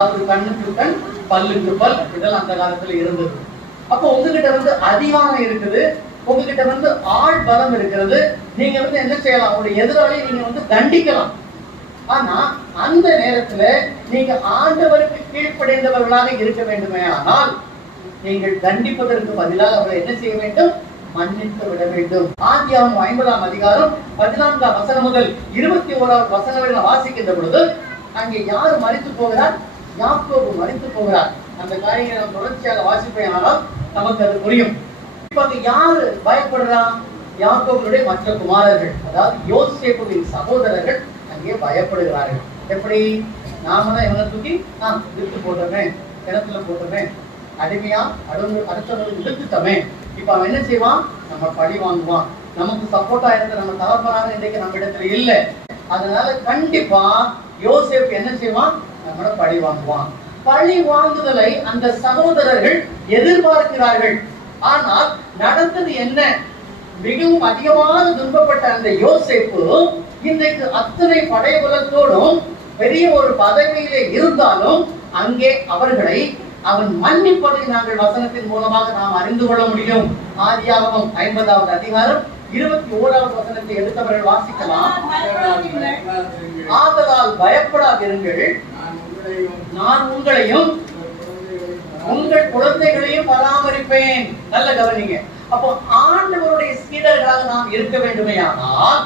கண்ணுக்கு கண் பல்லுக்கு பல் இதெல்லாம் அந்த காலத்துல இருந்தது. அப்போ உங்ககிட்ட அதிகாரம் இருக்குது, உங்ககிட்ட ஆள் பலம் இருக்கிறது. நீங்க என்ன செய்யலாம், உங்களுடைய எதிராளி நீங்க தண்டிக்கலாம். ஆனா அந்த நேரத்துல நீங்க ஆண்டவருக்கு கீழ்ப்படைந்தவர்களாக இருக்க வேண்டுமே. ஆனால் நீங்கள் தண்டிப்பதற்கு பதிலாக அவரை என்ன செய்ய வேண்டும், மன்னித்து விட வேண்டும். ஆதியாகமம் 50ஆம் அதிகாரம் 14ஆம் வசனம் முதல் 21ஆம் வசனம் வரை வாசிக்கின்ற பொழுது அங்கே யார் மரித்து போகிறார், யாக்கோபு மரித்து போகிறார். அந்த காரியங்களை நாம் தொடர்ச்சியாக வாசிப்பேன், ஆனால் நமக்கு அது புரியும். இப்ப யாரு பயப்படுறான், யாக்கோபுடைய மற்ற குமாரர்கள், அதாவது யோசேப்புவின் சகோதரர்கள் அங்கே பயப்படுகிறார்கள். எப்படி, நாம தான் இவனை தூக்கி வித்து போட்டோமே, கிணத்துல போட்டோமே, அடிமையா அடுத்தவர்களுக்கு வித்துட்டோமே, இப்ப அவன் என்ன செய்வான், நம்ம பழி வாங்குவான். நமக்கு சப்போர்ட்டா இருந்த நம்ம தகப்பனாக இன்றைக்கு நம்ம இடத்துல இல்லை. அதனால கண்டிப்பா யோசேப்பு என்ன செய்வான், நம்மள பழி வாங்குவான். பழி வாங்குதலை அந்த சகோதரர்கள் எதிர்பார்க்கிறார்கள். ஆனால் நடந்தது என்ன, மிகவும் அதிகமாக துன்பப்பட்ட அந்த யோசேப்பு இன்றைக்கு அத்தனை படைபலத்தோடும் பெரிய ஒரு பதவியிலே இருந்தாலும் அங்கே அவர்களை அவன் மன்னிப்பதை நாங்கள் வசனத்தின் மூலமாக நாம் அறிந்து கொள்ள முடியும். ஆதியாகமம் 50ஆவது அதிகாரம் 21ஆவது வசனத்தை எடுத்தவர்கள் வாசிக்கலாம். ஆதலால் பயப்படாதிருங்கள், நான் உங்களையும் உங்கள் குழந்தைகளையும் பராமரிப்பேன். நல்ல கவனிங்க. அப்போ ஆண்டவருடைய சீடர்களாக நாம் இருக்க வேண்டுமே. ஆனால்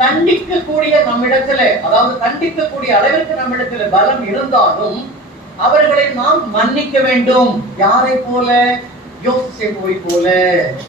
தண்டிக்கக்கூடிய நம்மிடத்துல, அதாவது தண்டிக்கக்கூடிய அளவிற்கு நம்மிடத்துல பலம் இருந்தாலும் அவர்களை நாம் மன்னிக்க வேண்டும். யாரை போல, யோசேப்புவை போல.